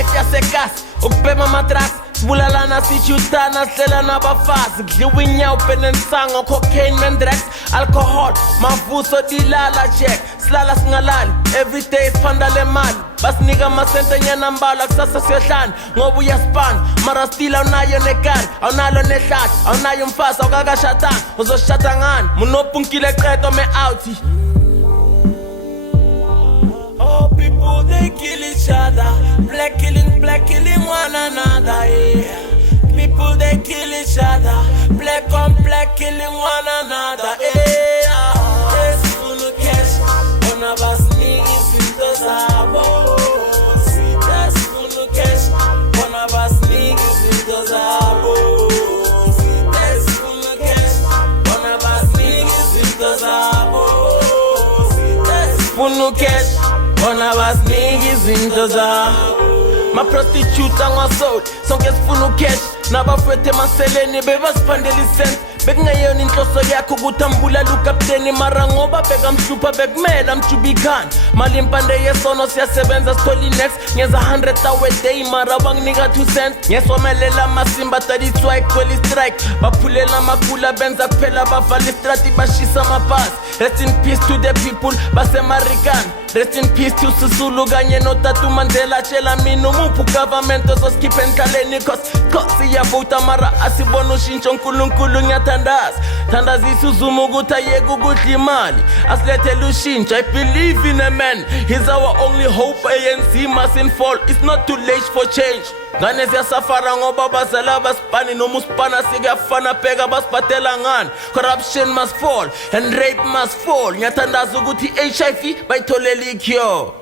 life yasegas ukubhema amadrugs sibulalana sijutana sihlela nabafazi kudliwa inyawupe nensango cocaine mandrex alcohol mavuso dilala check silala singalali everyday siphanda le mali basinika amasente nyana mbala kusasa siyohlana ngoba uyaspana mara still awunayo nekari awunalo nehlathi awunayo mfazi awukakashatanga uzoshata ngani munopunkile qeto me-outi. Oh, people they kill each other, black killing one another, yeah. People they kill each other, black on black killing one another, yeah. Yes, full cash, one of us niggas in the zabo. Yes, full cash, one of us niggas in the zabo. Yes, full cash, one of us niggas in the zabo. Yes, full cash. Ona was niggas into za ma prostitute angasold sonke sifuna ucash nabafethe maseleni bebasiphandela isent bekungayona inhloso yakho ukuthi ambulala ukapteni mara ngoba bekamhlupha bekumela mjubikani mali impande yesono siyasebenza sithola inext ngeza 100 a day mara banginika 2 cents ngesomelela amasimba that's why kweli strike baphulela amakula benza kuphela bavala istrati bashisa amabhasi. Rest in peace to the people basemarikani, rest in peace to Sisulu kanye noTatu Mandela. Tshela mina umuphi ugovernment ozosikhipha endlaleni cause iyavota mara asibona ushintsho uNkulunkulu ngiyathandazisa uzuma ukuthi ayeke ukudla imali asilethele ushintsho. I believe in a man, he's our only hope. ANC mustn't fall, it's not too late for change. Ngane siyasafara ngoba bazala basipani noma usipana sikuyafana bheka basiphathela ngani. Corruption must fall and rape must fall. Ngiyathandaza ukuthi HIV bayitholele i-cure.